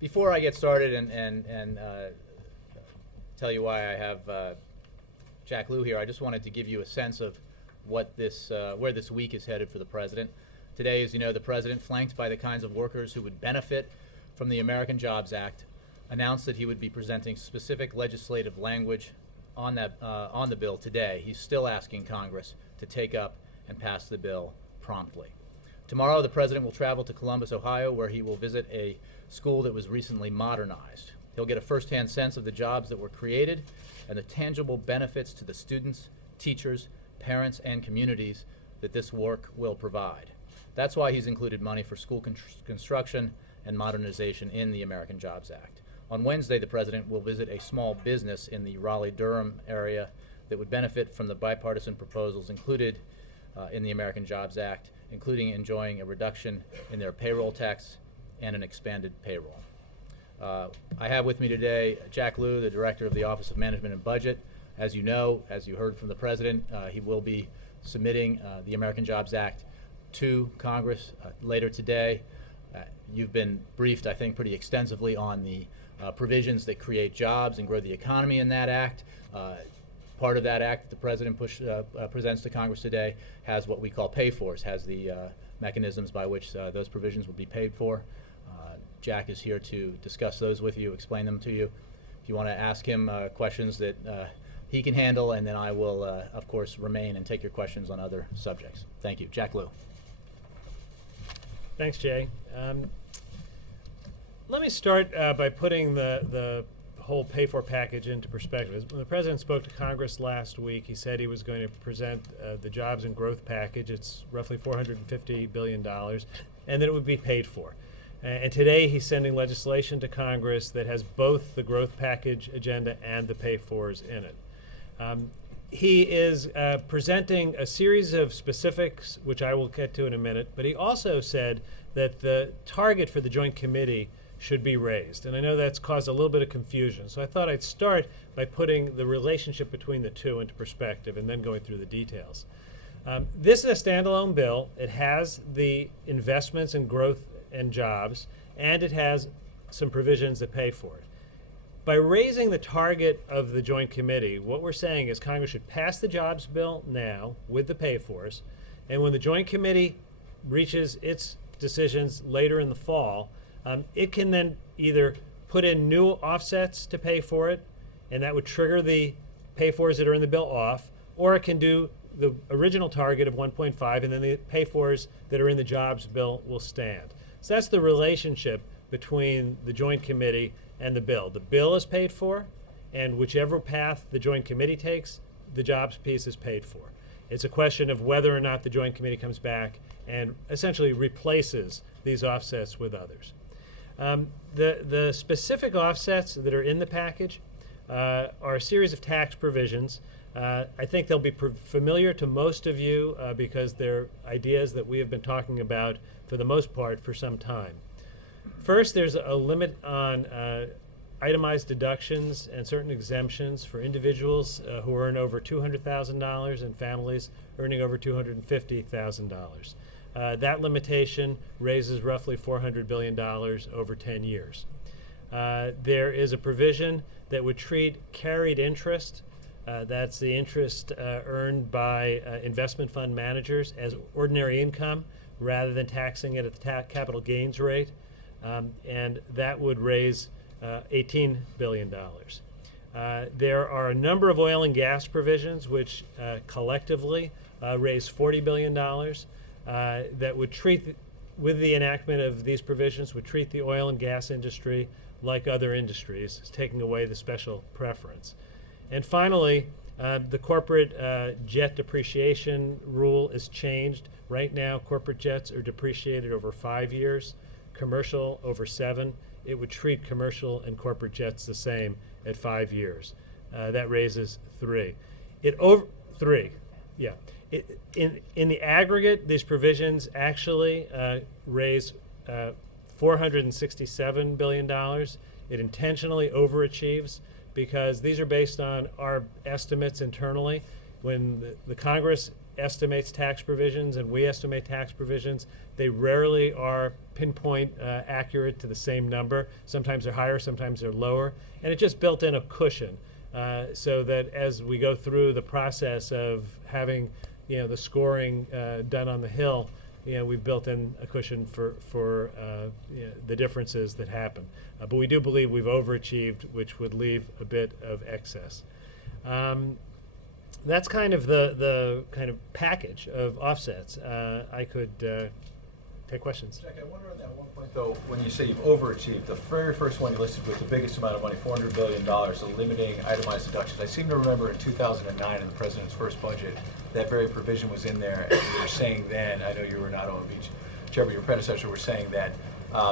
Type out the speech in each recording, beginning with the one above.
Before I get started and tell you why I have Jack Lew here, I just wanted to give you a sense of what this, where this week is headed for the President. Today, as you know, the President, flanked by the kinds of workers who would benefit from the American Jobs Act, announced that he would be presenting specific legislative language on the bill today. He's still asking Congress to take up and pass the bill promptly. Tomorrow, the President will travel to Columbus, Ohio, where he will visit a school that was recently modernized. He'll get a firsthand sense of the jobs that were created and the tangible benefits to the students, teachers, parents, and communities that this work will provide. That's why he's included money for school construction and modernization in the American Jobs Act. On Wednesday, the President will visit a small business in the Raleigh-Durham area that would benefit from the bipartisan proposals included in the American Jobs Act, including enjoying a reduction in their payroll tax and an expanded payroll. I have with me today Jack Lew, the Director of the Office of Management and Budget. As you know, as you heard from the President, he will be submitting the American Jobs Act to Congress later today. You've been briefed, I think, pretty extensively on the provisions that create jobs and grow the economy in that act. Part of that act that the President presents to Congress today has what we call pay-fors, has the mechanisms by which those provisions will be paid for. Jack is here to discuss those with you, explain them to you. If you want to ask him questions that he can handle, and then I will, of course, remain and take your questions on other subjects. Thank you. Jack Lew. Thanks, Jay. Let me start by putting the whole pay-for package into perspective. When the President spoke to Congress last week, he said he was going to present the Jobs and Growth Package. It's roughly $450 billion, and that it would be paid for. And today he's sending legislation to Congress that has both the growth package agenda and the pay-fors in it. He is presenting a series of specifics, which I will get to in a minute, but he also said that the target for the Joint Committee should be raised. And I know that's caused a little bit of confusion, so I thought I'd start by putting the relationship between the two into perspective and then going through the details. This is a standalone bill. It has the investments in growth and jobs, and it has some provisions that pay for it. By raising the target of the Joint Committee, what we're saying is Congress should pass the jobs bill now with the pay-fors, and when the Joint Committee reaches its decisions later in the fall, it can then either put in new offsets to pay for it, and that would trigger the pay-fors that are in the bill off, or it can do the original target of 1.5, and then the pay-fors that are in the jobs bill will stand. So that's the relationship between the Joint Committee and the bill. The bill is paid for, and whichever path the Joint Committee takes, the jobs piece is paid for. It's a question of whether or not the Joint Committee comes back and essentially replaces these offsets with others. The specific offsets that are in the package are a series of tax provisions. I think they'll be familiar to most of you because they're ideas that we have been talking about for the most part for some time. First, there's a limit on itemized deductions and certain exemptions for individuals who earn over $200,000 and families earning over $250,000. That limitation raises roughly $400 billion over 10 years. There is a provision that would treat carried interest, that's the interest earned by investment fund managers, as ordinary income rather than taxing it at the capital gains rate, and that would raise $18 billion. There are a number of oil and gas provisions which collectively raise $40 billion. That would treat, with the enactment of these provisions, would treat the oil and gas industry like other industries, taking away the special preference. And finally, the corporate jet depreciation rule is changed. Right now, corporate jets are depreciated over 5 years, commercial over 7. It would treat commercial and corporate jets the same at 5 years. That raises 3. In the aggregate, these provisions actually raise $467 billion. It intentionally overachieves because these are based on our estimates internally. When the Congress estimates tax provisions and we estimate tax provisions. They rarely are pinpoint accurate to the same number. Sometimes they're higher, sometimes they're lower. And it just built in a cushion so that as we go through the process of having the scoring done on the Hill, we've built in a cushion for the differences that happen. But we do believe we've overachieved, which would leave a bit of excess. That's kind of the kind of package of offsets. I could take questions. Jack, I wonder on that one point, though, when you say you've overachieved, the very first one you listed was the biggest amount of money, $400 billion, so limiting itemized deductions. I seem to remember in 2009 in the president's first budget, that very provision was in there, and you were saying then, I know you were not OMB chair, but your predecessor were saying that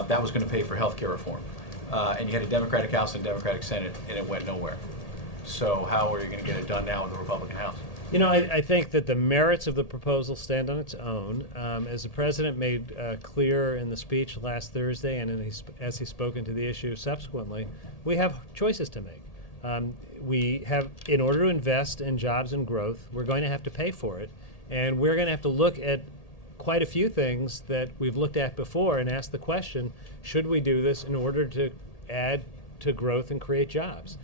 that was going to pay for health care reform. And you had a Democratic House and a Democratic Senate, and it went nowhere. So how are you going to get it done now with the Republican House? I think that the merits of the proposal stand on its own. As the president made clear in the speech last Thursday and as he's spoken to the issue subsequently, we have choices to make. We have, in order to invest in jobs and growth, we're going to have to pay for it. And we're going to have to look at quite a few things that we've looked at before and ask the question, should we do this in order to add to growth and create jobs?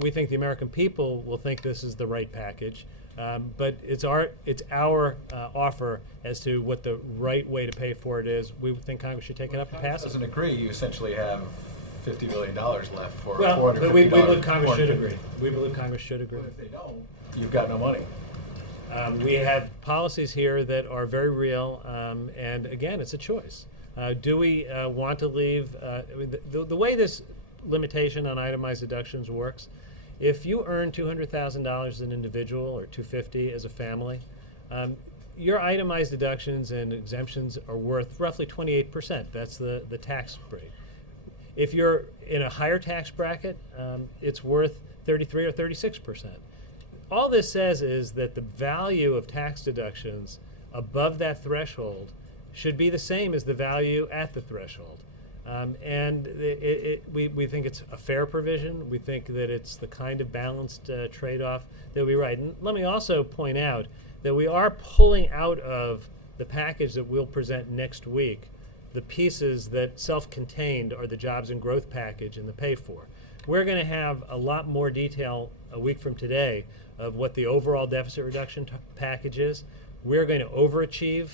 We think the American people will think this is the right package. But it's our offer as to what the right way to pay for it is. We think Congress should take it up and pass it. Doesn't agree. You essentially have $50 billion left for well, but we believe Congress should $450. agree. We believe Congress should agree. But if they don't, you've got no money. We have policies here that are very real, and again, it's a choice. Do we want to leave? The way this limitation on itemized deductions works. If you earn $200,000 as an individual or $250,000 as a family, your itemized deductions and exemptions are worth roughly 28%. That's the tax rate. If you're in a higher tax bracket, it's worth 33 or 36%. All this says is that the value of tax deductions above that threshold should be the same as the value at the threshold. And we think it's a fair provision. We think that it's the kind of balanced trade-off that we write. And let me also point out that we are pulling out of the package that we'll present next week the pieces that self-contained are the jobs and growth package and the pay for. We're going to have a lot more detail a week from today of what the overall deficit reduction package is. We're going to overachieve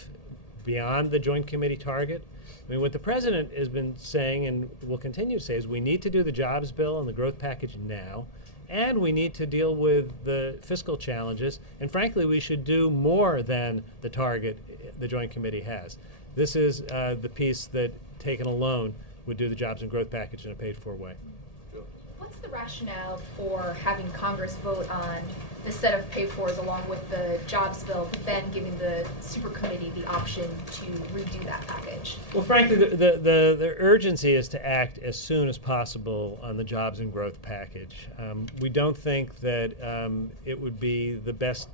beyond the Joint Committee target. I mean, what the president has been saying and will continue to say is we need to do the jobs bill and the growth package now, and we need to deal with the fiscal challenges, and frankly, we should do more than the target the Joint Committee has. This is the piece that, taken alone, would do the jobs and growth package in a paid-for way. What's the rationale for having Congress vote on the set of pay-fors along with the jobs bill, but then giving the super committee the option to redo that package? Well, frankly, the urgency is to act as soon as possible on the jobs and growth package. We don't think that it would be the best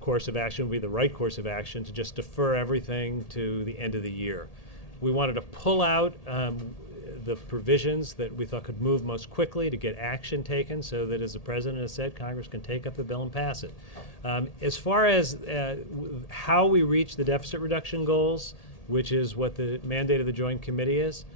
course of action, would be the right course of action to just defer everything to the end of the year. We wanted to pull out the provisions that we thought could move most quickly to get action taken so that, as the president has said, Congress can take up the bill and pass it. As far as how we reach the deficit reduction goals, which is what the mandate of the Joint Committee is,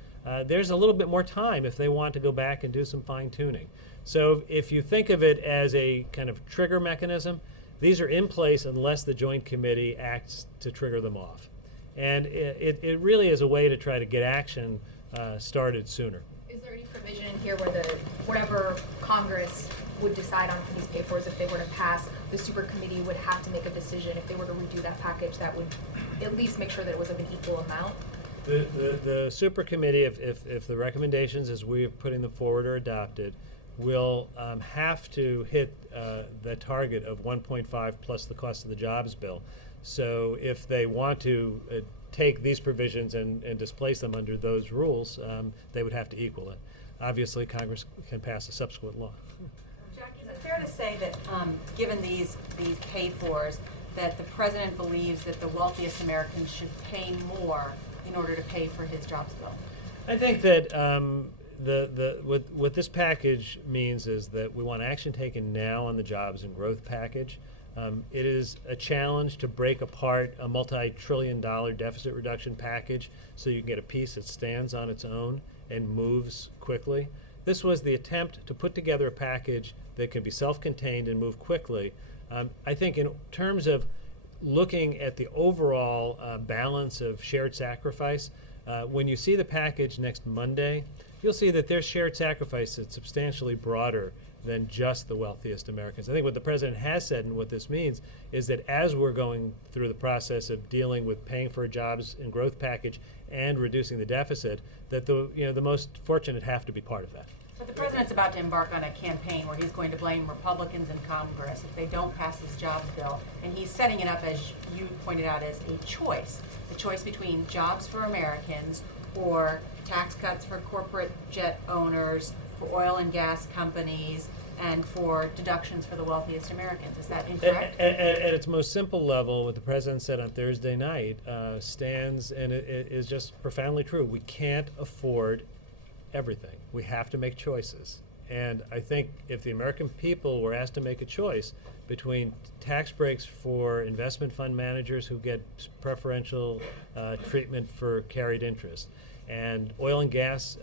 there's a little bit more time if they want to go back and do some fine-tuning. So if you think of it as a kind of trigger mechanism, these are in place unless the Joint Committee acts to trigger them off. And it really is a way to try to get action started sooner. Is there any provision in here where whatever Congress would decide on for these pay-fors, if they were to pass, the super committee would have to make a decision if they were to redo that package that would at least make sure that it was of an equal amount? The super committee, if the recommendations as we're putting them forward are adopted, will have to hit the target of 1.5 plus the cost of the jobs bill. So if they want to take these provisions and displace them under those rules, they would have to equal it. Obviously, Congress can pass a subsequent law. Jack, is it fair to say that given these pay-fors, that the president believes that the wealthiest Americans should pay more in order to pay for his jobs bill? I think that what this package means is that we want action taken now on the jobs and growth package. It is a challenge to break apart a multi-trillion-dollar deficit reduction package so you can get a piece that stands on its own and moves quickly. This was the attempt to put together a package that can be self-contained and move quickly. I think in terms of looking at the overall balance of shared sacrifice, when you see the package next Monday, you'll see that there's shared sacrifice that's substantially broader than just the wealthiest Americans. I think what the president has said and what this means is that as we're going through the process of dealing with paying for a jobs and growth package and reducing the deficit, that the most fortunate have to be part of that. But the president's about to embark on a campaign where he's going to blame Republicans in Congress if they don't pass this jobs bill. And he's setting it up, as you pointed out, as a choice. The choice between jobs for Americans or tax cuts for corporate jet owners, for oil and gas companies, and for deductions for the wealthiest Americans. Is that incorrect? At its most simple level, what the president said on Thursday night stands, and it is just profoundly true. We can't afford everything. We have to make choices. And I think if the American people were asked to make a choice between tax breaks for investment fund managers who get preferential treatment for carried interest, and oil and gas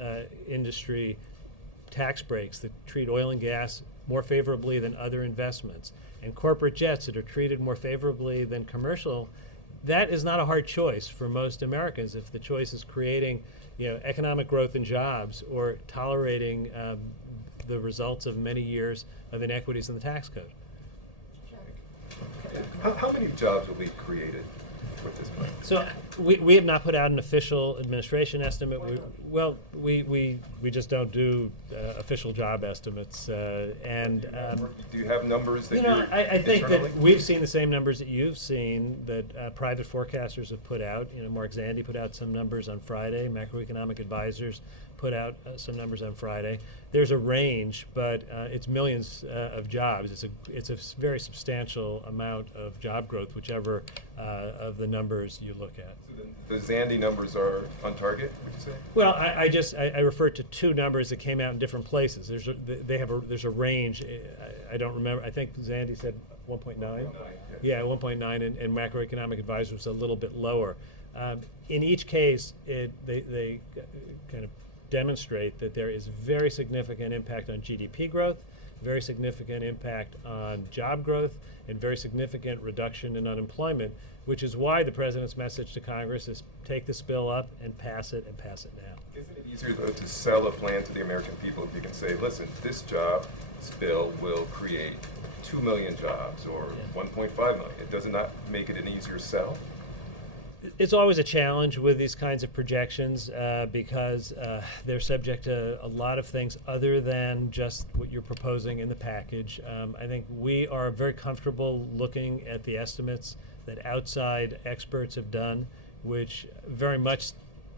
industry tax breaks that treat oil and gas more favorably than other investments, and corporate jets that are treated more favorably than commercial, that is not a hard choice for most Americans if the choice is creating economic growth and jobs or tolerating the results of many years of inequities in the tax code. How many jobs will be created with this plan? So we have not put out an official administration estimate. We just don't do official job estimates. Do you have numbers that I think internally? that we've seen the same numbers that you've seen that private forecasters have put out. Mark Zandi put out some numbers on Friday. Macroeconomic advisors put out some numbers on Friday. There's a range, but it's millions of jobs. It's a very substantial amount of job growth, whichever of the numbers you look at. So the Zandy numbers are on target, would you say? Well, I referred to two numbers that came out in different places. There's a range. I don't remember. I think Zandy said 1.9. Yeah, 1.9, and macroeconomic advisor was a little bit lower. In each case, they kind of demonstrate that there is very significant impact on GDP growth, very significant impact on job growth, and very significant reduction in unemployment, which is why the president's message to Congress is take this bill up and pass it now. Isn't it easier, though, to sell a plan to the American people if you can say, listen, this bill will create 2 million jobs or 1.5 million? Does it not make it an easier sell? It's always a challenge with these kinds of projections because they're subject to a lot of things other than just what you're proposing in the package. I think we are very comfortable looking at the estimates that outside experts have done, which very much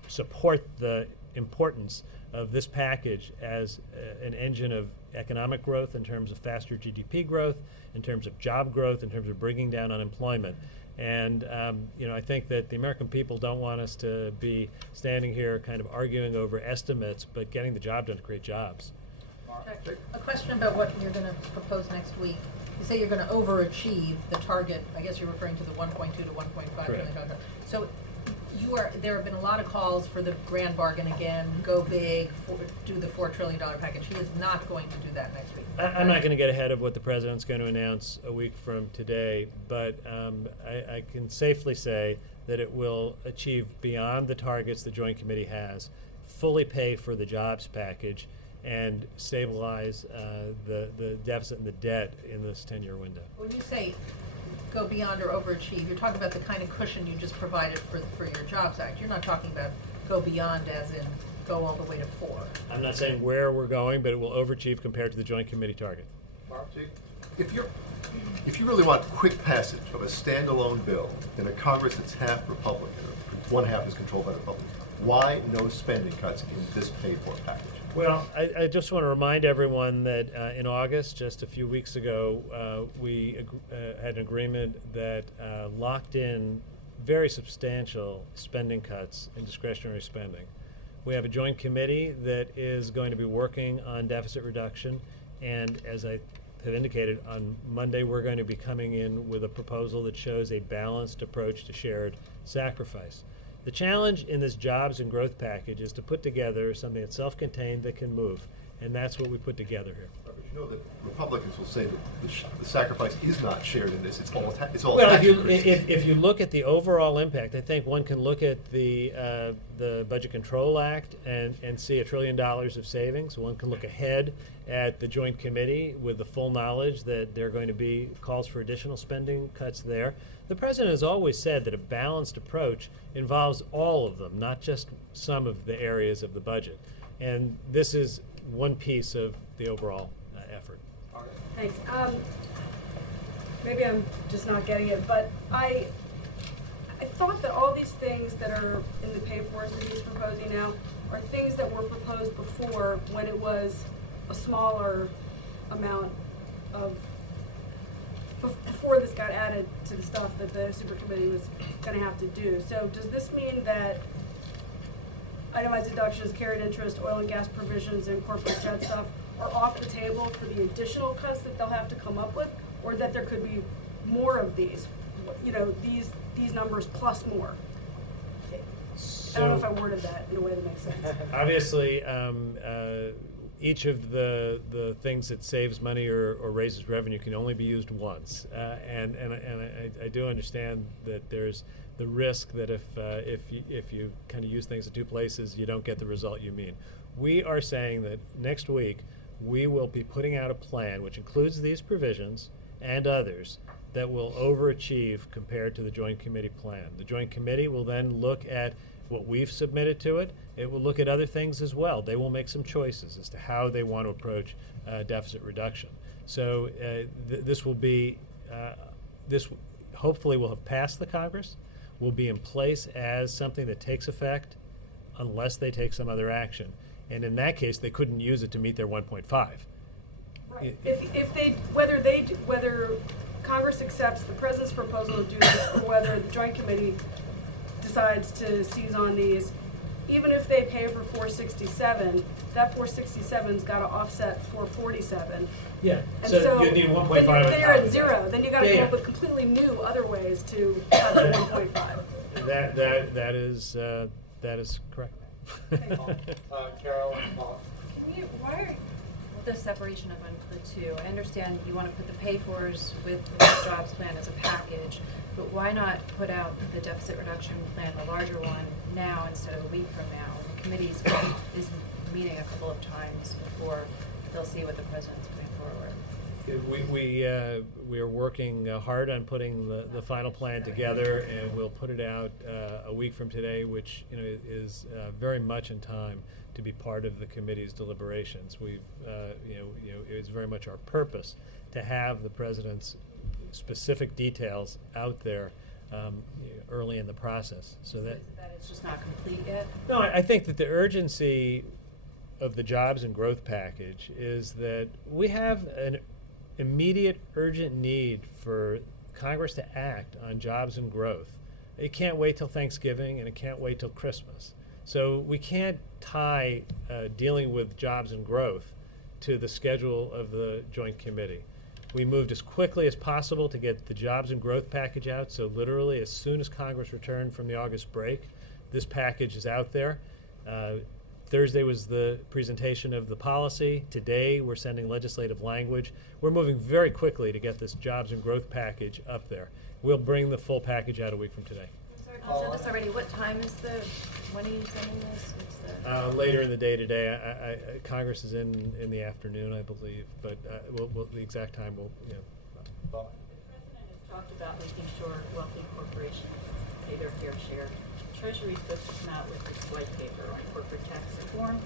support the importance of this package as an engine of economic growth in terms of faster GDP growth, in terms of job growth, in terms of bringing down unemployment. And I think that the American people don't want us to be standing here kind of arguing over estimates, but getting the job done to create jobs. A question about what you're going to propose next week. You say you're going to overachieve the target. I guess you're referring to the 1.2 to 1.5 million. So there have been a lot of calls for the grand bargain again, go big, do the $4 trillion package. He is not going to do that next week. I'm not going to get ahead of what the president's going to announce a week from today, but I can safely say that it will achieve beyond the targets the Joint Committee has, fully pay for the jobs package, and stabilize the deficit and the debt in this 10-year window. When you say go beyond or overachieve, you're talking about the kind of cushion you just provided for your Jobs Act. You're not talking about go beyond as in go all the way to 4. I'm not saying where we're going, but it will overachieve compared to the Joint Committee target. If you really want quick passage of a standalone bill in a Congress that's half Republican, one half is controlled by Republicans, why no spending cuts in this pay-for package? Well, I just want to remind everyone that in August, just a few weeks ago, we had an agreement that locked in very substantial spending cuts in discretionary spending. We have a joint committee that is going to be working on deficit reduction, and as I have indicated, on Monday we're going to be coming in with a proposal that shows a balanced approach to shared sacrifice. The challenge in this jobs and growth package is to put together something that's self-contained that can move, and that's what we put together here. But you know that Republicans will say that the sacrifice is not shared in this, it's all Well, tax increases. if you look at the overall impact, I think one can look at the Budget Control Act and see $1 trillion of savings. One can look ahead at the Joint Committee with the full knowledge that there are going to be calls for additional spending cuts there. The President has always said that a balanced approach involves all of them, not just some of the areas of the budget. And this is one piece of the overall effort. Thanks. Maybe I'm just not getting it, but I thought that all these things that are in the pay-fors that he's proposing now are things that were proposed before when it was a smaller amount of, before this got added to the stuff that the super committee was going to have to do. So does this mean that itemized deductions, carried interest, oil and gas provisions, and corporate jet stuff are off the table for the additional cuts that they'll have to come up with, or that there could be more of these, you know, these numbers plus more? I don't know if I worded that in a way that makes sense. Obviously, each of the things that saves money or raises revenue can only be used once, and I do understand that there's the risk that if you kind of use things in two places, you don't get the result you mean. We are saying that next week we will be putting out a plan which includes these provisions and others that will overachieve compared to the Joint Committee plan. The Joint Committee will then look at what we've submitted to it. It will look at other things as well. They will make some choices as to how they want to approach deficit reduction. So this will be, this hopefully will have passed the Congress, will be in place as something that takes effect unless they take some other action. And in that case, they couldn't use it to meet their 1.5. Right. If they, whether Congress accepts the President's proposal to do this, or whether the Joint Committee decides to seize on these, even if they pay for 467, that 467's got to offset 447. Yeah. And So you need 1.5 on top of Then you're at that. zero. Then you got to Yeah, come yeah. up with completely new other ways to have the 1.5. That is correct. Carol and Paul. Why are the separation of the two? I understand you want to put the pay-fors with the jobs plan as a package, but why not put out the deficit reduction plan, the larger one, now instead of a week from now? The committee is meeting a couple of times before they'll see what the president's putting forward. We are working hard on putting the final plan together, and we'll put it out a week from today, which is very much in time to be part of the committee's deliberations. We've it's very much our purpose to have the president's specific details out there early in the process, so that It's just not complete yet? No, I think that the urgency of the jobs and growth package is that we have an immediate urgent need for Congress to act on jobs and growth. It can't wait till Thanksgiving, and it can't wait till Christmas. So we can't tie dealing with jobs and growth to the schedule of the Joint Committee. We moved as quickly as possible to get the jobs and growth package out, so literally as soon as Congress returned from the August break, this package is out there. Thursday was the presentation of the policy. Today we're sending legislative language. We're moving very quickly to get this jobs and growth package up there. We'll bring the full package out a week from today. I said this already. What time is when are you sending this? Later in the day today. Congress is in the afternoon, I believe, but the exact time will. The President has talked about making sure wealthy corporations pay their fair share. Treasury is supposed to come out with its white paper on corporate tax reform.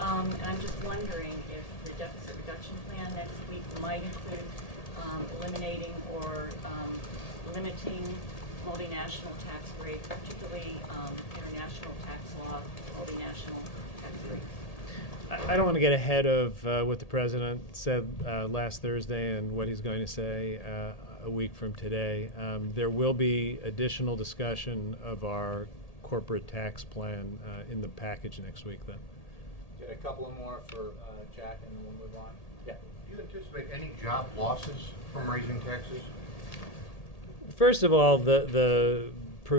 And I'm just wondering if the deficit reduction plan next week might include eliminating or limiting multinational tax rates, particularly international tax law, multinational tax rates. I don't want to get ahead of what the President said last Thursday and what he's going to say a week from today. There will be additional discussion of our corporate tax plan in the package next week then. Get a couple of more for Jack, and then we'll move on. Yeah. Do you anticipate any job losses from raising taxes? First of all, the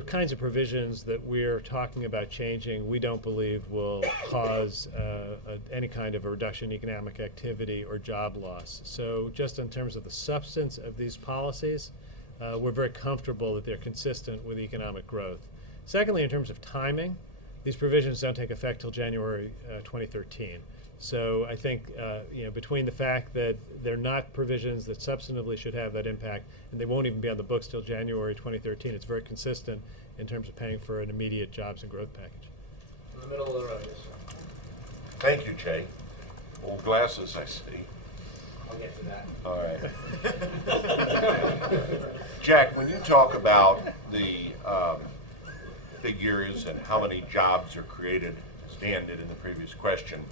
kinds of provisions that we're talking about changing, we don't believe will cause any kind of a reduction in economic activity or job loss. So just in terms of the substance of these policies, we're very comfortable that they're consistent with economic growth. Secondly, in terms of timing, these provisions don't take effect till January 2013. So I think between the fact that they're not provisions that substantively should have that impact, and they won't even be on the books till January 2013, it's very consistent in terms of paying for an immediate jobs and growth package. In the middle of the road, yes, sir. Thank you, Jay. Old glasses, I see. I'll get to that. All right. Jack, when you talk about the figures and how many jobs are created, as Dan did in the previous question,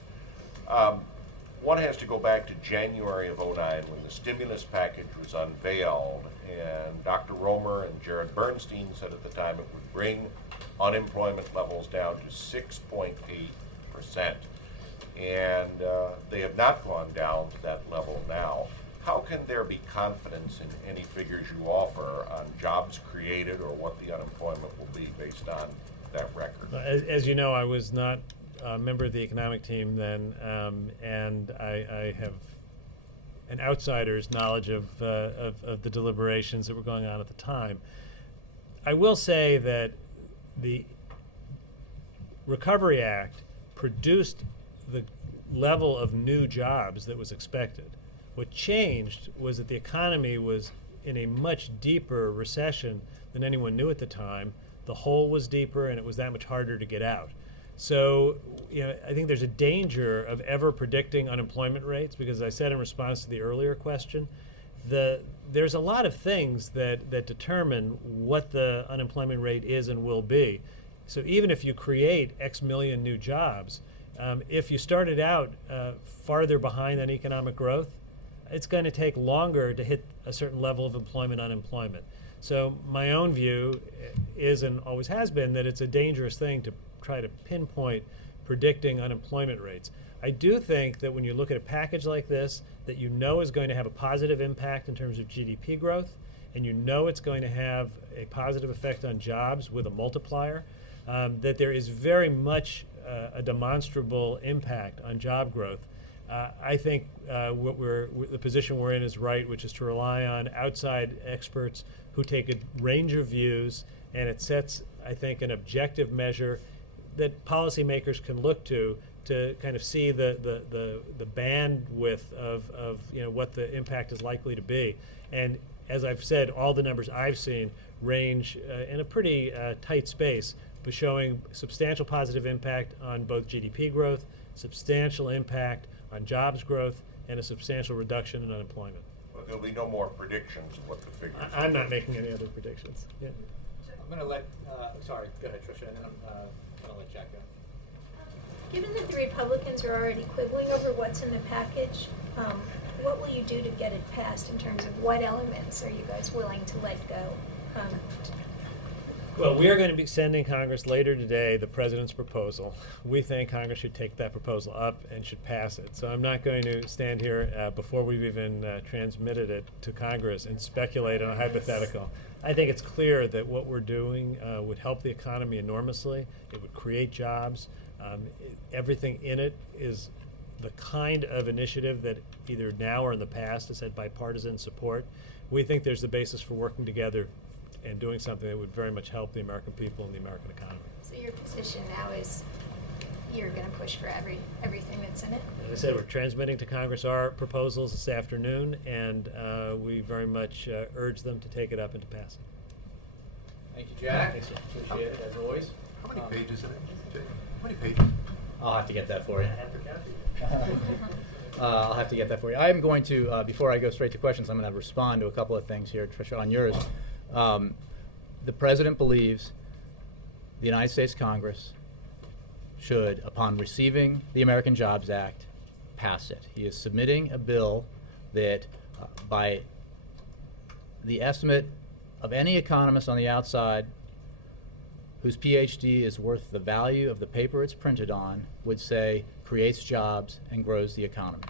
one has to go back to January of '09 when the stimulus package was unveiled, and Dr. Romer and Jared Bernstein said at the time it would bring unemployment levels down to 6.8%. And they have not gone down to that level now. How can there be confidence in any figures you offer on jobs created or what the unemployment will be based on that record? As you know, I was not a member of the economic team then, and I have an outsider's knowledge of the deliberations that were going on at the time. I will say that the Recovery Act produced the level of new jobs that was expected. What changed was that the economy was in a much deeper recession than anyone knew at the time. The hole was deeper and it was that much harder to get out. So, I think there's a danger of ever predicting unemployment rates because, as I said in response to the earlier question, there's a lot of things that determine what the unemployment rate is and will be. So even if you create X million new jobs, if you started out farther behind on economic growth, it's going to take longer to hit a certain level of unemployment. So my own view is, and always has been, that it's a dangerous thing to try to pinpoint predicting unemployment rates. I do think that when you look at a package like this that you know is going to have a positive impact in terms of GDP growth, and you know it's going to have a positive effect on jobs with a multiplier, that there is very much a demonstrable impact on job growth. I think the position we're in is right, which is to rely on outside experts who take a range of views, and it sets, I think, an objective measure that policymakers can look to kind of see the bandwidth of what the impact is likely to be. And as I've said, all the numbers I've seen range in a pretty tight space, but showing substantial positive impact on both GDP growth, substantial impact on jobs growth, and a substantial reduction in unemployment. Well, there'll be no more predictions of what the figures are. I'm not making any other predictions. Yeah. I'm going to let, sorry, go ahead, Tricia, and then I'm going to let Jack go. Given that the Republicans are already quibbling over what's in the package, what will you do to get it passed in terms of what elements are you guys willing to let go? Well, we are going to be sending Congress later today the president's proposal. We think Congress should take that proposal up and should pass it. So I'm not going to stand here before we've even transmitted it to Congress and speculate on a hypothetical. I think it's clear that what we're doing would help the economy enormously. It would create jobs. Everything in it is the kind of initiative that either now or in the past has had bipartisan support. We think there's the basis for working together and doing something that would very much help the American people and the American economy. So your position now is you're going to push for everything that's in it? As I said, we're transmitting to Congress our proposals this afternoon, and we very much urge them to take it up and to pass it. Thank you, Jack. Thanks, sir. Appreciate it, as always. How many pages in it, Jay? How many pages? I'll have to get that for you. I'll have to get that for you. I'm going to, before I go straight to questions, I'm going to respond to a couple of things here, Tricia, on yours. The President believes the United States Congress should, upon receiving the American Jobs Act, pass it. He is submitting a bill that, by the estimate of any economist on the outside whose PhD is worth the value of the paper it's printed on, would say creates jobs and grows the economy.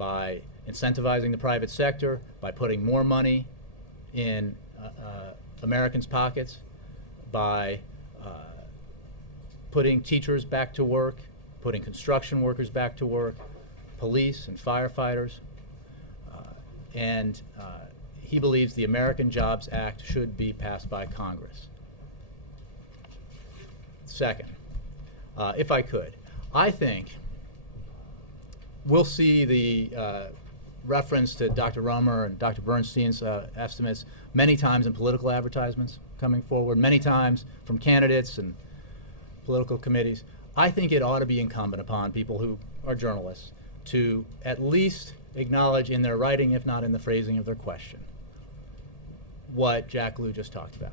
by incentivizing the private sector, by putting more money in Americans' pockets, by putting teachers back to work, putting construction workers back to work, police and firefighters. And he believes the American Jobs Act should be passed by Congress. Second, if I could, I think we'll see the reference to Dr. Romer and Dr. Bernstein's estimates many times in political advertisements coming forward, many times from candidates and political committees. I think it ought to be incumbent upon people who are journalists to at least acknowledge in their writing, if not in the phrasing of their question, what Jack Lew just talked about,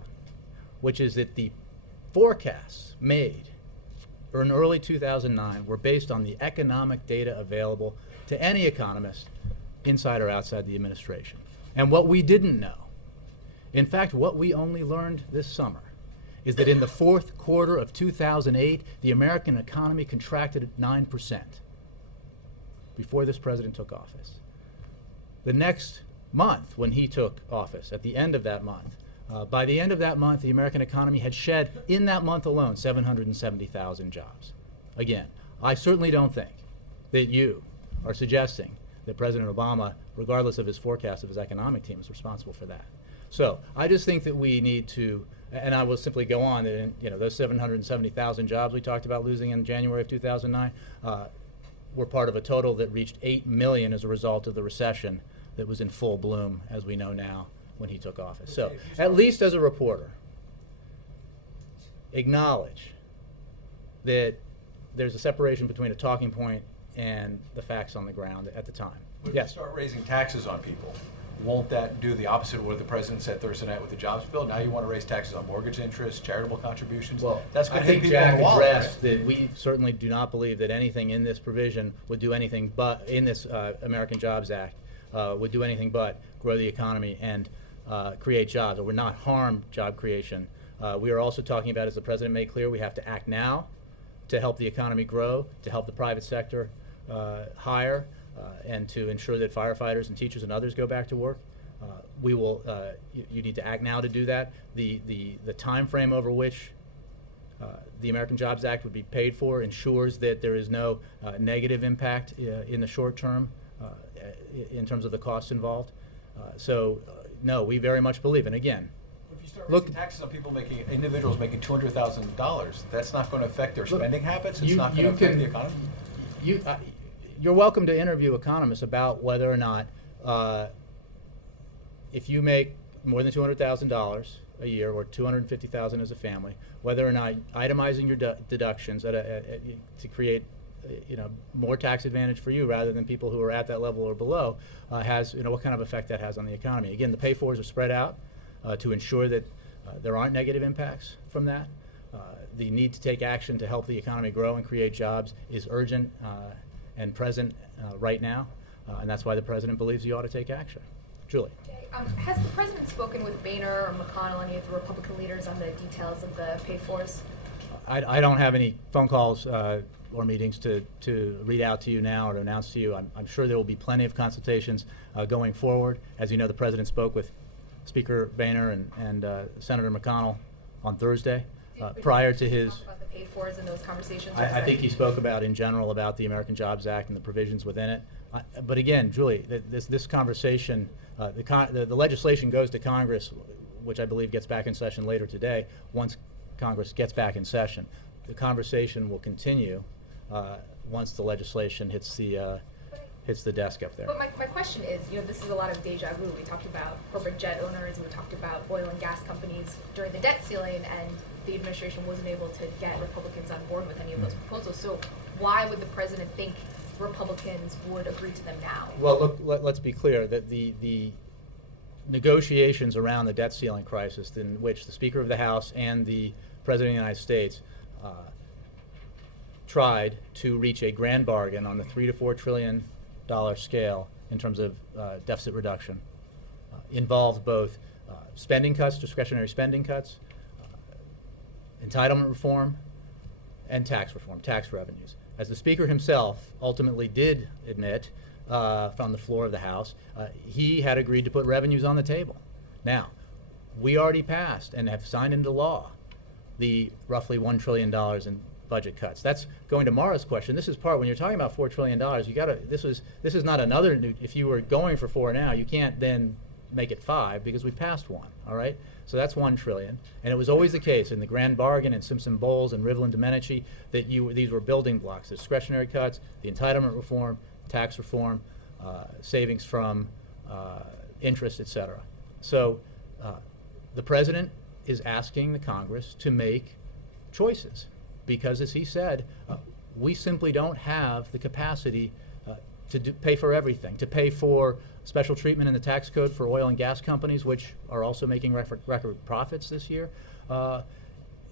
which is that the forecasts made in early 2009 were based on the economic data available to any economist inside or outside the administration. And what we didn't know, in fact, what we only learned this summer, is that in the fourth quarter of 2008, the American economy contracted at 9% before this president took office. The next month, when he took office, at the end of that month, by the end of that month, the American economy had shed, in that month alone, 770,000 jobs. Again, I certainly don't think that you are suggesting that President Obama, regardless of his forecast of his economic team, is responsible for that. So I just think that we need to, and I will simply go on, that those 770,000 jobs we talked about losing in January of 2009 were part of a total that reached 8 million as a result of the recession that was in full bloom, as we know now, when he took office. So, at least as a reporter, acknowledge that there's a separation between a talking point and the facts on the ground at the time. If Yes? you start raising taxes on people, won't that do the opposite of what the president said Thursday night with the jobs bill? Now you want to raise taxes on mortgage interest, charitable contributions? Well, that's going I to hit think people in Jack the wallet, addressed right? that we certainly do not believe that anything in this provision would do anything but, in this American Jobs Act, would do anything but grow the economy and create jobs, or would not harm job creation. We are also talking about, as the president made clear, we have to act now to help the economy grow, to help the private sector hire, and to ensure that firefighters and teachers and others go back to work. We will. You need to act now to do that. The time frame over which the American Jobs Act would be paid for ensures that there is no negative impact in the short term in terms of the costs involved. No, we very much believe. And again, If you start raising taxes on people individuals making $200,000, that's not going to affect their spending habits. It's not going to affect the economy. You're welcome to interview economists about whether or not, if you make more than $200,000 a year or $250,000 as a family, whether or not itemizing your deductions to create more tax advantage for you rather than people who are at that level or below has, what kind of effect that has on the economy. Again, the pay-fors are spread out to ensure that there aren't negative impacts from that. The need to take action to help the economy grow and create jobs is urgent and present right now, and that's why the president believes he ought to take action. Julie. Has the president spoken with Boehner or McConnell, any of the Republican leaders, on the details of the pay-fors? I don't have any phone calls or meetings to read out to you now or to announce to you. I'm sure there will be plenty of consultations going forward. As you know, the president spoke with Speaker Boehner and Senator McConnell on Thursday prior to his. Talk about the pay-fors and those conversations. I think he spoke about in general about the American Jobs Act and the provisions within it. But again, Julie, this conversation, the legislation goes to Congress, which I believe gets back in session later today. Once Congress gets back in session, the conversation will continue once the legislation hits the desk up there. But my question is, this is a lot of deja vu. We talked about corporate jet owners and we talked about oil and gas companies during the debt ceiling, and the administration wasn't able to get Republicans on board with any of those proposals. So why would the president think Republicans would agree to them now? Well, look, let's be clear that the negotiations around the debt ceiling crisis, in which the Speaker of the House and the President of the United States tried to reach a grand bargain on the $3 to $4 trillion scale in terms of deficit reduction, involved both spending cuts, discretionary spending cuts, entitlement reform, and tax reform, tax revenues. As the Speaker himself ultimately did admit, from the floor of the House, he had agreed to put revenues on the table. Now, we already passed and have signed into law the roughly $1 trillion in budget cuts. That's going to Mara's question. This is part, when you're talking about $4 trillion, you gotta, this is not another new, if you were going for 4 now, you can't then make it 5 because we passed 1, all right? So that's $1 trillion. And it was always the case in the Grand Bargain and Simpson-Bowles and Rivlin-Domenici that these were building blocks, the discretionary cuts, the entitlement reform, tax reform, savings from interest, et cetera. So the president is asking the Congress to make choices because, as he said, we simply don't have the capacity to pay for everything, to pay for special treatment in the tax code for oil and gas companies, which are also making record profits this year,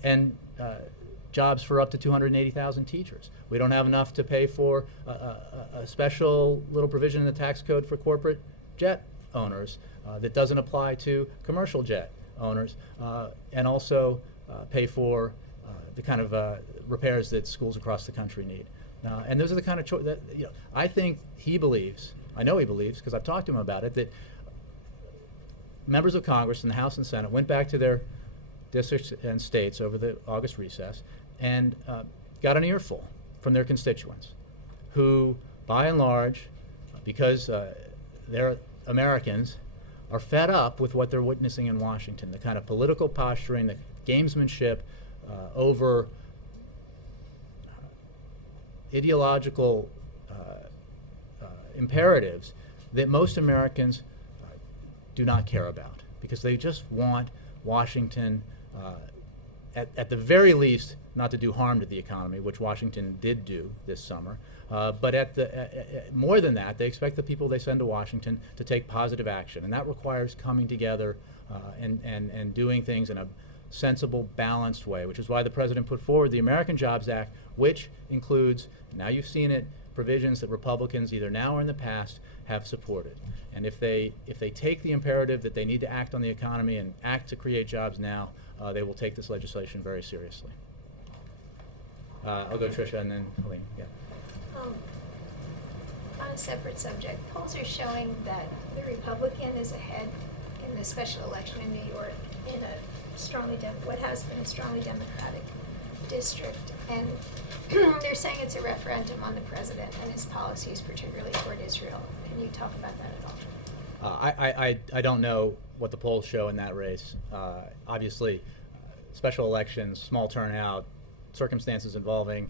and jobs for up to 280,000 teachers. We don't have enough to pay for a special little provision in the tax code for corporate jet owners that doesn't apply to commercial jet owners, and also pay for the kind of repairs that schools across the country need. And those are the kind of that, you know, I think he believes, I know he believes, because I've talked to him about it, that members of Congress in the House and Senate went back to their districts and states over the August recess and got an earful from their constituents, who, by and large, because they're Americans, are fed up with what they're witnessing in Washington, the kind of political posturing, the gamesmanship over ideological imperatives that most Americans do not care about, because they just want Washington, at the very least, not to do harm to the economy, which Washington did do this summer. But more than that, they expect the people they send to Washington to take positive action, and that requires coming together and doing things in a sensible, balanced way, which is why the president put forward the American Jobs Act, which includes, now you've seen it, provisions that Republicans either now or in the past have supported. And if they take the imperative that they need to act on the economy and act to create jobs now, they will take this legislation very seriously. I'll go Tricia and then Helene. Yeah. On a separate subject, polls are showing that the Republican is ahead in the special election in New York in a what has been a strongly Democratic district, and they're saying it's a referendum on the president and his policies, particularly toward Israel. Can you talk about that at all? I don't know what the polls show in that race. Obviously, special elections, small turnout, circumstances involving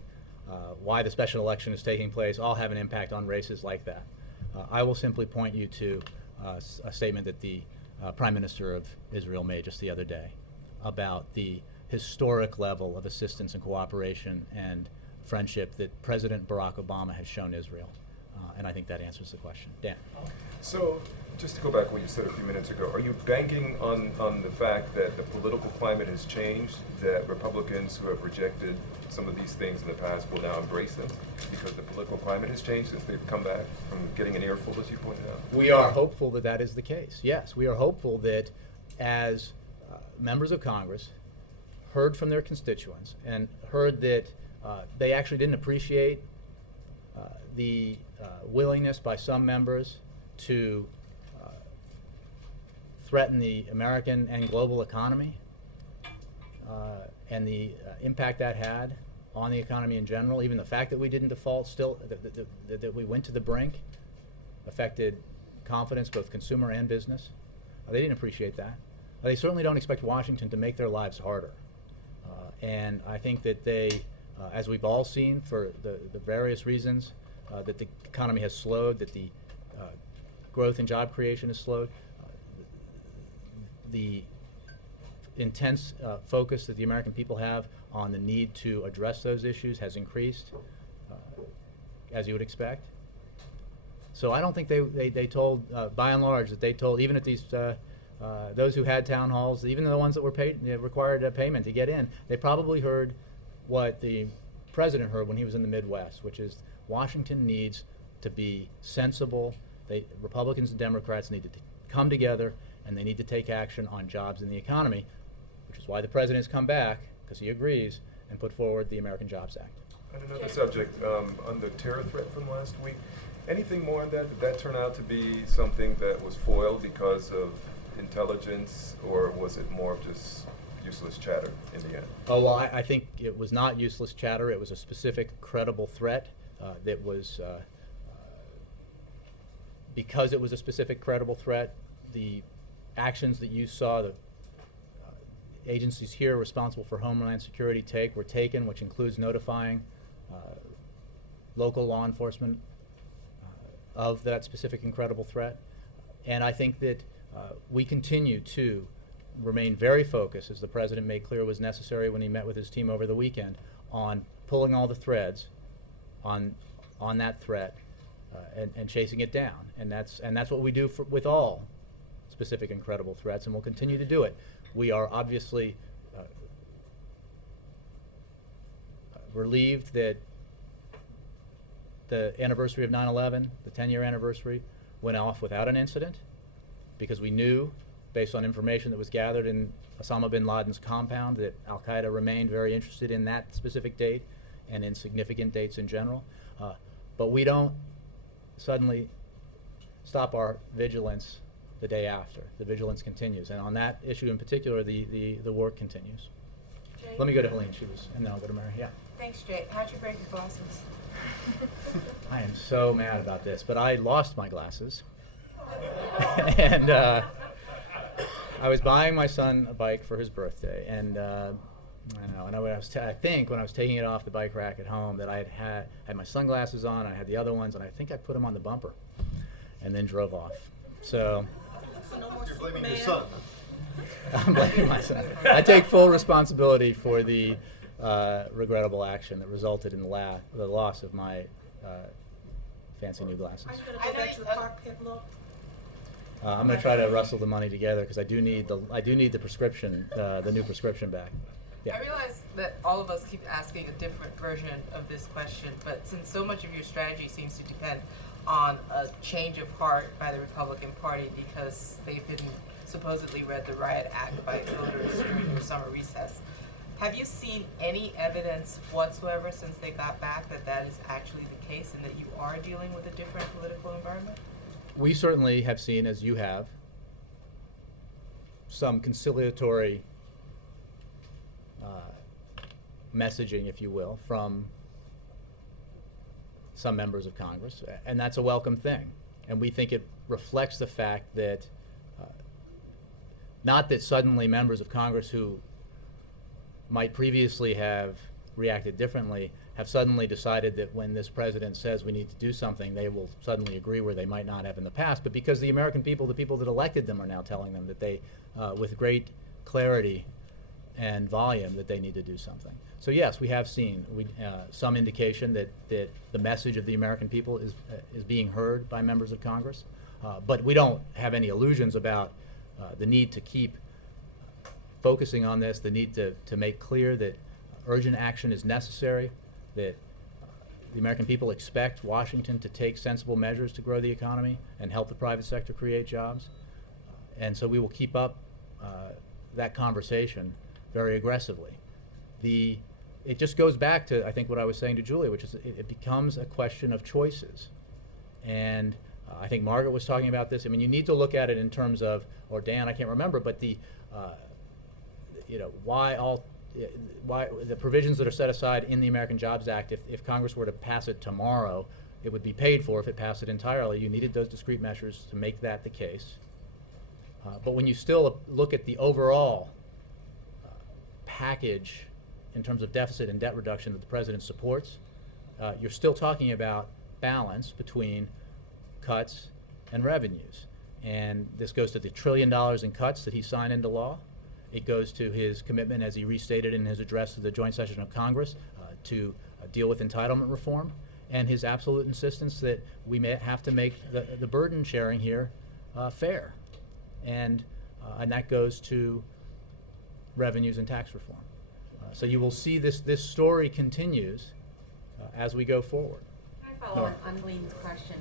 why the special election is taking place all have an impact on races like that. I will simply point you to a statement that the Prime Minister of Israel made just the other day about the historic level of assistance and cooperation and friendship that President Barack Obama has shown Israel. And I think that answers the question. Dan. So, just to go back to what you said a few minutes ago, are you banking on the fact that the political climate has changed, that Republicans who have rejected some of these things in the past will now embrace them because the political climate has changed since they've come back from getting an earful, as you pointed out? We are hopeful that that is the case. Yes, we are hopeful that as members of Congress heard from their constituents and heard that they actually didn't appreciate the willingness by some members to threaten the American and global economy and the impact that had on the economy in general. Even the fact that we didn't default, still that we went to the brink, affected confidence, both consumer and business. They didn't appreciate that. They certainly don't expect Washington to make their lives harder. And I think that they, as we've all seen for the various reasons, that the economy has slowed, that the growth in job creation has slowed, the intense focus that the American people have on the need to address those issues has increased, as you would expect. So I don't think they told, by and large, that they told, even at these, those who had town halls, even the ones that were paid, required a payment to get in, they probably heard what the president heard when he was in the Midwest, which is Washington needs to be sensible. Republicans and Democrats need to come together, and they need to take action on jobs and the economy, which is why the president has come back, because he agrees, and put forward the American Jobs Act. On another subject, on the terror threat from last week, Anything more on that? Did that turn out to be something that was foiled because of intelligence, or was it more of just useless chatter in the end? Oh, well, I think it was not useless chatter. It was a specific, credible threat that was, because it was a specific, credible threat, the actions that you saw the agencies here responsible for Homeland Security were taken, which includes notifying local law enforcement of that specific and credible threat. And I think that we continue to remain very focused, as the President made clear was necessary when he met with his team over the weekend, on pulling all the threads on that threat and chasing it down. And that's what we do with all specific and credible threats, and we'll continue to do it. We are obviously relieved that the anniversary of 9/11, the 10-year anniversary, went off without an incident, because we knew, based on information that was gathered in Osama bin Laden's compound, that al-Qaeda remained very interested in that specific date and in significant dates in general. But we don't suddenly stop our vigilance the day after. The vigilance continues, and on that issue in particular, the work continues. Jay? Let me go to Helene, and then I'll go to Mary. Yeah. Thanks, Jay. How'd you break your glasses? I am so mad about this, but I lost my glasses. And I was buying my son a bike for his birthday, and I know. And I think when I was taking it off the bike rack at home, that I had my sunglasses on. I had the other ones, and I think I put them on the bumper, and then drove off. So You're blaming your son. I'm blaming my son. I take full responsibility for the regrettable action that resulted in the loss of my fancy new glasses. I'm gonna go back to the cockpit look. I'm going to try to rustle the money together, because I do need the prescription, the new prescription back. Yeah. I realize that all of us keep asking a different version of this question, but since so much of your strategy seems to depend on a change of heart by the Republican Party because they've supposedly read the Riot Act by voters during their summer recess, have you seen any evidence whatsoever since they got back that that is actually the case and that you are dealing with a different political environment? We certainly have seen, as you have, some conciliatory messaging, if you will, from some members of Congress, and that's a welcome thing. And we think it reflects the fact that, not that suddenly members of Congress who might previously have reacted differently have suddenly decided that when this president says we need to do something, they will suddenly agree where they might not have in the past, but because the American people, the people that elected them, are now telling them that they, with great clarity and volume, that they need to do something. So yes, we have seen some indication that the message of the American people is being heard by members of Congress, but we don't have any illusions about the need to keep focusing on this, the need to make clear that urgent action is necessary, that the American people expect Washington to take sensible measures to grow the economy and help the private sector create jobs. And so we will keep up that conversation very aggressively. It just goes back to, I think, what I was saying to Julia, which is it becomes a question of choices. And I think Margaret was talking about this. I mean, you need to look at it in terms of, or Dan, I can't remember, but why the provisions that are set aside in the American Jobs Act, if Congress were to pass it tomorrow, it would be paid for if it passed it entirely. You needed those discrete measures to make that the case. But when you still look at the overall package in terms of deficit and debt reduction that the president supports, you're still talking about balance between cuts and revenues. And this goes to the $1 trillion in cuts that he signed into law. It goes to his commitment, as he restated in his address to the joint session of Congress, to deal with entitlement reform, and his absolute insistence that we may have to make the burden sharing here fair. And that goes to revenues and tax reform. So you will see this story continues as we go forward. Can I follow on Lean's question?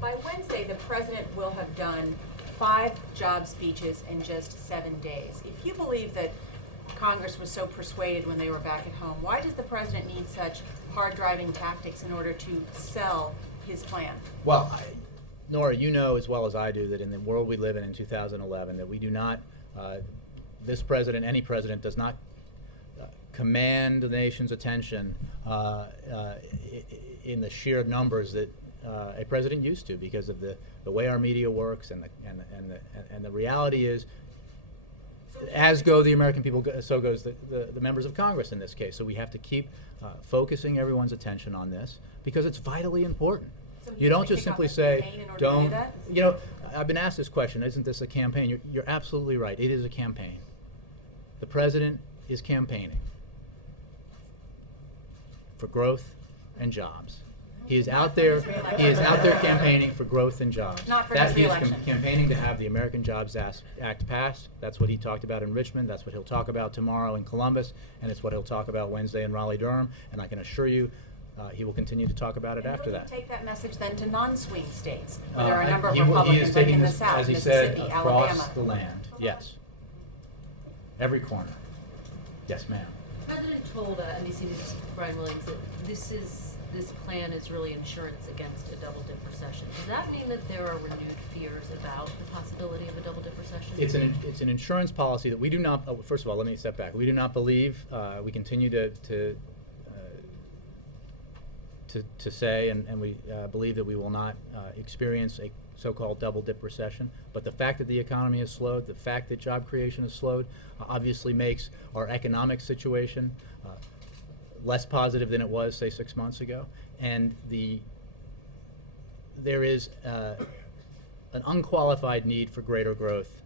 By Wednesday, the president will have done 5 job speeches in just 7 days. If you believe that Congress was so persuaded when they were back at home, why does the president need such hard-driving tactics in order to sell his plan? Well, Nora, you know as well as I do that in the world we live in 2011, that we do not, this president, any president, does not command the nation's attention in the sheer numbers that a president used to, because of the way our media works, and the reality is, as go the American people, so goes the members of Congress in this case. So we have to keep focusing everyone's attention on this, because it's vitally important. So You don't to just kick off simply a say, campaign in order to do don't, that? you know, I've been asked this question, isn't this a campaign? You're absolutely right, it is a campaign. The president is campaigning for growth and jobs. He is out there, campaigning for growth and jobs. Not for his He is re-election. campaigning to have the American Jobs Act passed. That's what he talked about in Richmond, that's what he'll talk about tomorrow in Columbus, and it's what he'll talk about Wednesday in Raleigh-Durham, and I can assure you, he will continue to talk about it after that. Take that message then to non-swing states, where there are a number of He is Republicans, like taking in the this, South, as he said, Mississippi, across Alabama. the land, yes. Every corner. Yes, ma'am. The president told NBC News' Brian Williams that this plan is really insurance against a double-dip recession. Does that mean that there are renewed fears about the possibility of a double-dip recession? It's an insurance policy that we do not, first of all, let me step back. We do not believe, we continue to say, and we believe that we will not experience a so-called double-dip recession. But the fact that the economy has slowed, the fact that job creation has slowed, obviously makes our economic situation less positive than it was, say, 6 months ago. And there is an unqualified need for greater growth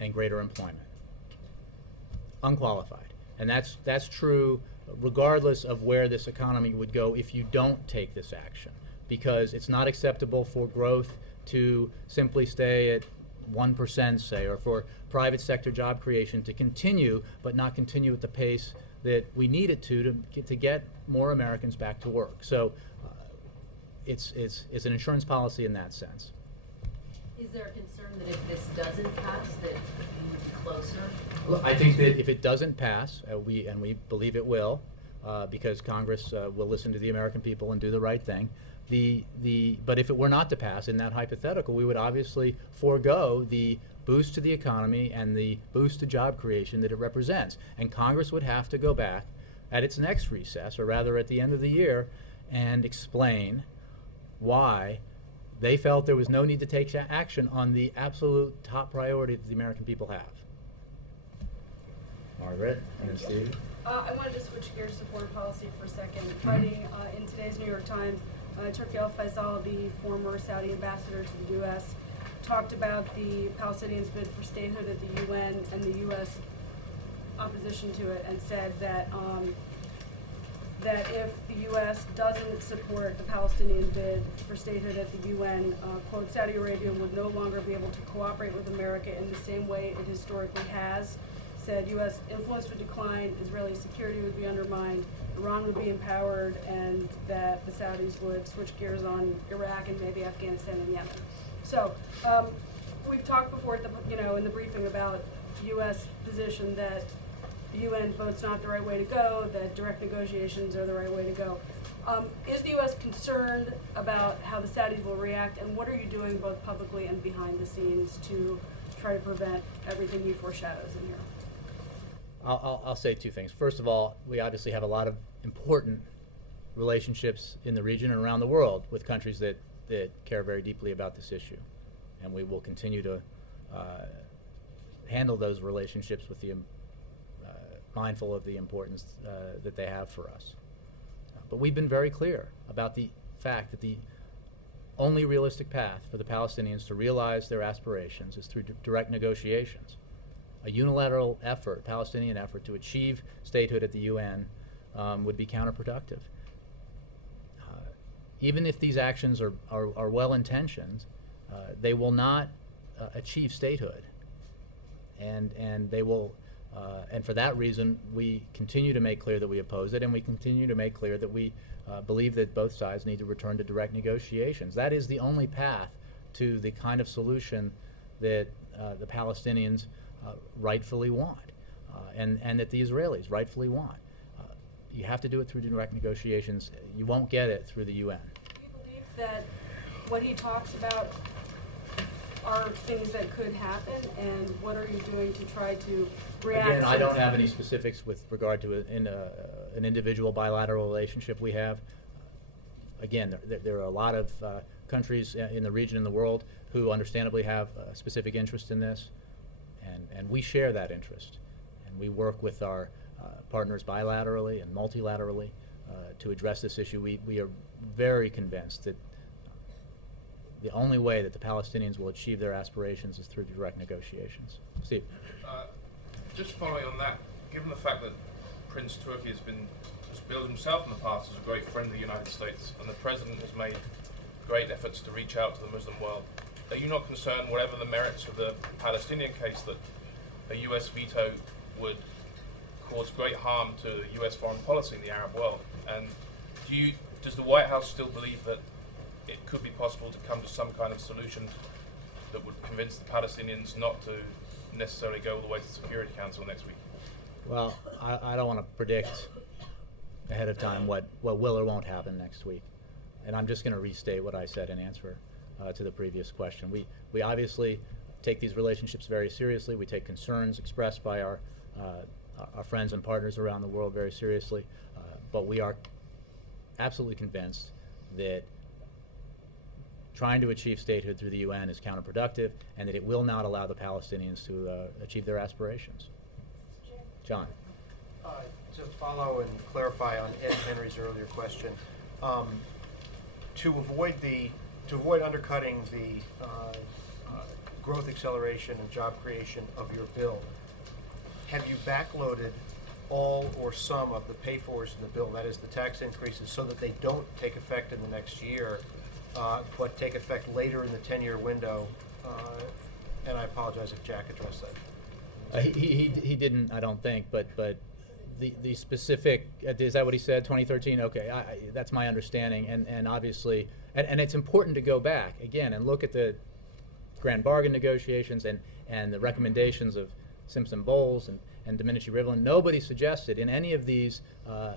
and greater employment. Unqualified. And that's true regardless of where this economy would go if you don't take this action, because it's not acceptable for growth to simply stay at 1%, say, or for private sector job creation to continue, but not continue at the pace that we need it to get more Americans back to work. So it's an insurance policy in that sense. Is there a concern that if this doesn't pass, that you would be closer? Well, I think that if it doesn't pass, we believe it will, because Congress will listen to the American people and do the right thing. But if it were not to pass, in that hypothetical, we would obviously forego the boost to the economy and the boost to job creation that it represents. And Congress would have to go back at its next recess, or rather at the end of the year, and explain why they felt there was no need to take action on the absolute top priority that the American people have. Margaret, and then Steve. I wanted to switch gears to foreign policy for a second. Writing in today's New York Times, Turki al-Faisal, the former Saudi ambassador to the U.S., talked about the Palestinians' bid for statehood at the UN and the U.S. opposition to it, and said that that if the U.S. doesn't support the Palestinian bid for statehood at the UN, quote, Saudi Arabia would no longer be able to cooperate with America in the same way it historically has. Said U.S. influence would decline, Israeli security would be undermined, Iran would be empowered, and that the Saudis would switch gears on Iraq and maybe Afghanistan and Yemen. So we've talked before, in the briefing about U.S. position that the UN vote's not the right way to go, that direct negotiations are the right way to go. Is the U.S. concerned about how the Saudis will react, and what are you doing both publicly and behind the scenes to try to prevent everything you foreshadows in here? I'll say two things. First of all, we obviously have a lot of important relationships in the region and around the world with countries that care very deeply about this issue. And we will continue to handle those relationships with the mindful of the importance that they have for us. But we've been very clear about the fact that the only realistic path for the Palestinians to realize their aspirations is through direct negotiations. A unilateral effort, Palestinian effort, to achieve statehood at the UN would be counterproductive. Even if these actions are well-intentioned, they will not achieve statehood. And they will, and for that reason, we continue to make clear that we oppose it, and we continue to make clear that we believe that both sides need to return to direct negotiations. That is the only path to the kind of solution that the Palestinians rightfully want, and that the Israelis rightfully want. You have to do it through direct negotiations. You won't get it through the UN. that what he talks about are things that could happen, and what are you doing to try to react? Again, I don't have any specifics with regard to an individual bilateral relationship we have. Again, there are a lot of countries in the region and the world who understandably have a specific interest in this, and we share that interest. And we work with our partners bilaterally and multilaterally to address this issue. We are very convinced that the only way that the Palestinians will achieve their aspirations is through direct negotiations. Steve. Just following on that, given the fact that Prince Turki has billed himself in the past as a great friend of the United States, and the President has made great efforts to reach out to the Muslim world, are you not concerned, whatever the merits of the Palestinian case, that a U.S. veto would cause great harm to U.S. foreign policy in the Arab world? And does the White House still believe that it could be possible to come to some kind of solution that would convince the Palestinians not to necessarily go all the way to the Security Council next week? Well, I don't want to predict ahead of time what will or won't happen next week. And I'm just going to restate what I said in answer to the previous question. We obviously take these relationships very seriously. We take concerns expressed by our friends and partners around the world very seriously. But we are absolutely convinced that trying to achieve statehood through the UN is counterproductive, and that it will not allow the Palestinians to achieve their aspirations. John. To follow and clarify on Ed Henry's earlier question, to avoid undercutting the growth acceleration and job creation of your bill, have you backloaded all or some of the pay-fors in the bill, that is the tax increases, so that they don't take effect in the next year, but take effect later in the 10-year window? And I apologize if Jack addressed that. He didn't, I don't think, but the specific, is that what he said, 2013? Okay, that's my understanding, and obviously, and it's important to go back, again, and look at the grand bargain negotiations and the recommendations of Simpson-Bowles and Domenici-Rivlin. Nobody suggested in any of these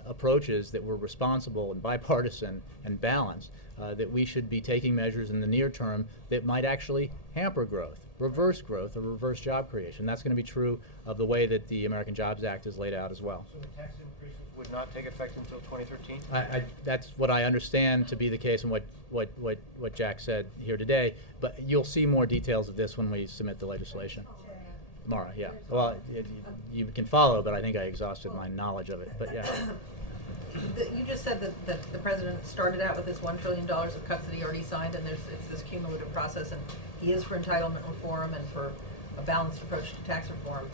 approaches that were responsible and bipartisan and balanced that we should be taking measures in the near term that might actually hamper growth, reverse growth, or reverse job creation. That's going to be true of the way that the American Jobs Act is laid out as well. So the tax increases would not take effect until 2013? That's what I understand to be the case, and what Jack said here today. But you'll see more details of this when we submit the legislation. Mara, yeah. Well, you can follow, but I think I exhausted my knowledge of it. But yeah. You just said that the president started out with this $1 trillion of cuts that he already signed, and it's this cumulative process, and he is for entitlement reform and for a balanced approach to tax reform.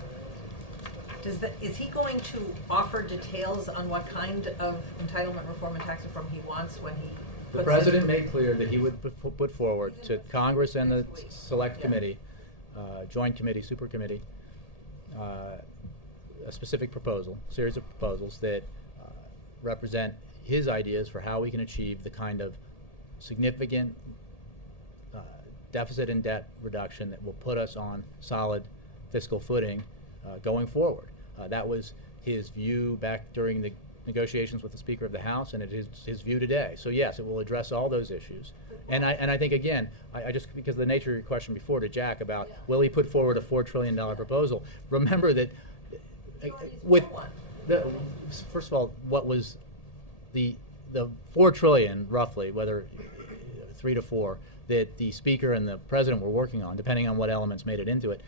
Is he going to offer details on what kind of entitlement reform and tax reform he wants when he puts The president made clear that he would put forward to Congress and the Select Committee, Joint Committee, Super Committee, a specific proposal, series of proposals that represent his ideas for how we can achieve the kind of significant deficit and debt reduction that will put us on solid fiscal footing going forward. That was his view back during the negotiations with the Speaker of the House, and it is his view today. So yes, it will address all those issues. And I think, again, I just, because of the nature of your question before to Jack about will he put forward a $4 trillion proposal, remember that with first of all, what was the $4 trillion roughly, whether 3 to 4, that the Speaker and the President were working on, depending on what elements made it into it,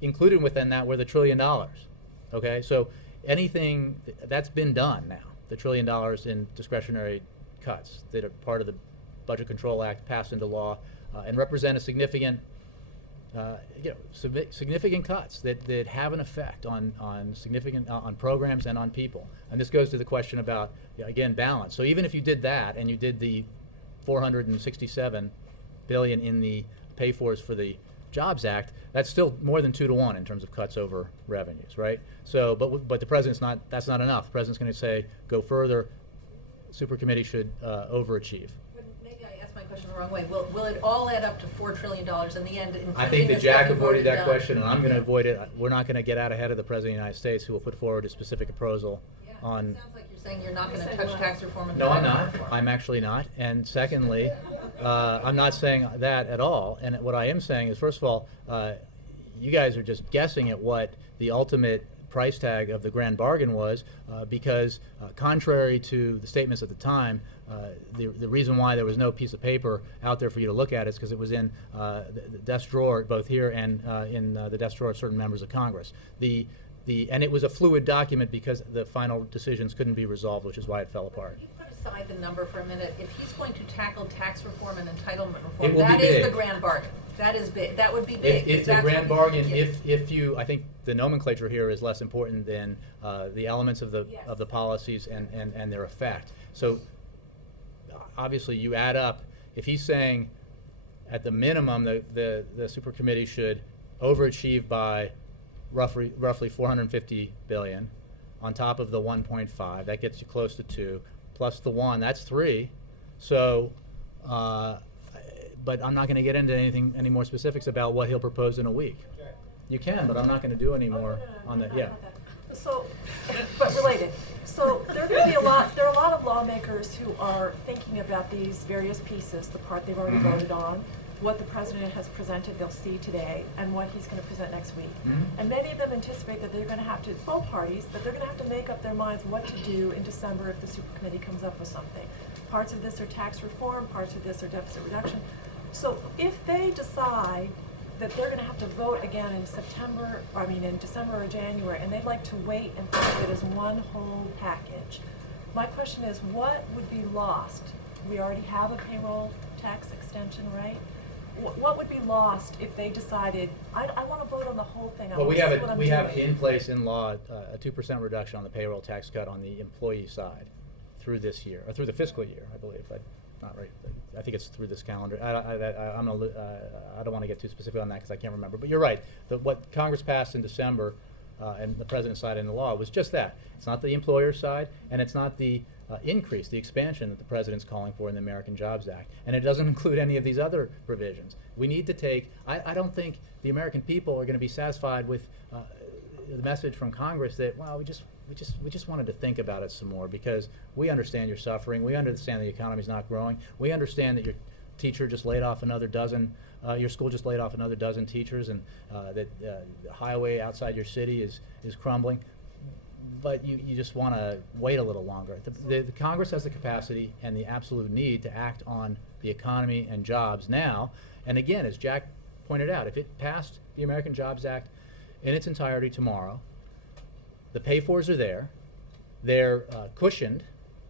included within that were the $1 trillion. Okay, so anything that's been done now, the $1 trillion in discretionary cuts that are part of the Budget Control Act passed into law and represent a significant significant cuts that have an effect on programs and on people. And this goes to the question about, again, balance. So even if you did that and you did the $467 billion in the pay-fors for the Jobs Act, that's still more than 2 to 1 in terms of cuts over revenues, right? So, but the president's not. That's not enough. The president's going to say, go further. Super committee should overachieve. Maybe I asked my question the wrong way. Will it all add up to $4 trillion in the end? I think that Jack avoided that question, and I'm going to avoid it. We're not going to get out ahead of the President of the United States, who will put forward a specific proposal on. Sounds like you're saying you're not gonna touch tax reform and No, I'm entitlement not. reform. I'm actually not. And secondly, I'm not saying that at all. And what I am saying is, first of all, you guys are just guessing at what the ultimate price tag of the grand bargain was, because contrary to the statements at the time, the reason why there was no piece of paper out there for you to look at is because it was in the desk drawer, both here and in the desk drawer of certain members of Congress. And it was a fluid document because the final decisions couldn't be resolved, which is why it fell apart. Can you put aside the number for a minute? If he's going to tackle tax reform and entitlement It reform, will be that is the big. grand bargain. That is big. That would be big. It's a grand bargain if you, I think the nomenclature here is less important than the elements of the policies and their effect. So obviously you add up, if he's saying at the minimum the super committee should overachieve by roughly 450 billion on top of the 1.5, that gets you close to 2, plus the 1, that's 3. So but I'm not going to get into any more specifics about what he'll propose in a week. You can, but I'm not going to do any more on that. Yeah. So, but related. So there are going to be a lot of lawmakers who are thinking about these various pieces, the part they've already voted on, what the president has presented they'll see today, and what he's going to present next week. And many of them anticipate that they're going to have to, both parties, that they're going to have to make up their minds what to do in December if the super committee comes up with something. Parts of this are tax reform, parts of this are deficit reduction. So if they decide that they're going to have to vote again in in December or January, and they'd like to wait and think of it as one whole package, my question is, what would be lost? We already have a payroll tax extension, right? What would be lost if they decided, I want to vote on the whole thing, I Well, want we to see have what I'm we have doing. in place in law a 2% reduction on the payroll tax cut on the employee side through this year, or through the fiscal year, I believe. Not right. I think it's through this calendar. I don't want to get too specific on that because I can't remember. But you're right. What Congress passed in December and the President signed in the law was just that. It's not the employer side, and it's not the increase, the expansion that the President's calling for in the American Jobs Act. And it doesn't include any of these other provisions. We need to take, I don't think the American people are going to be satisfied with the message from Congress that, well, we just wanted to think about it some more, because we understand you're suffering. We understand the economy's not growing. We understand that your teacher just laid off another dozen, your school just laid off another dozen teachers, and that the highway outside your city is crumbling. But you just want to wait a little longer. The Congress has the capacity and the absolute need to act on the economy and jobs now. And again, as Jack pointed out, if it passed the American Jobs Act in its entirety tomorrow, the pay-fors are there. They're cushioned,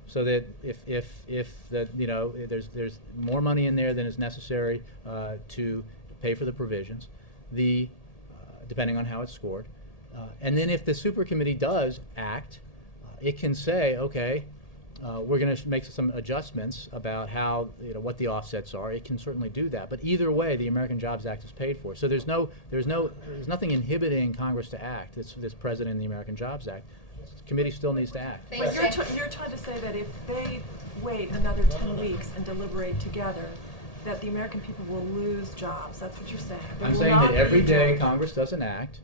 so that if there's more money in there than is necessary to pay for the provisions, depending on how it's scored. And then if the super committee does act, it can say, okay, we're going to make some adjustments about how, what the offsets are. It can certainly do that. But either way, the American Jobs Act is paid for. So there's nothing inhibiting Congress to act. This President in the American Jobs Act. The committee still needs to act. But you're trying to say that if they wait another 10 weeks and deliberate together, that the American people will lose jobs. That's what you're saying. They I'm will saying not that every be day jobs. Congress doesn't act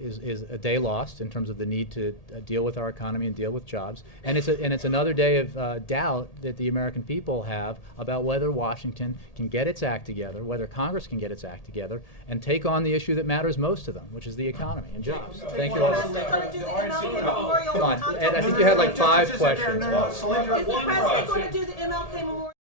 is a day lost in terms of the need to deal with our economy and deal with jobs, and it's another day of doubt that the American people have about whether Washington can get its act together, whether Congress can get its act together, and take on the issue that matters most to them, which is the economy and jobs. Thank you all. Come on, Ed, I think you had like 5 questions. Is the president going to do the MLK Memorial?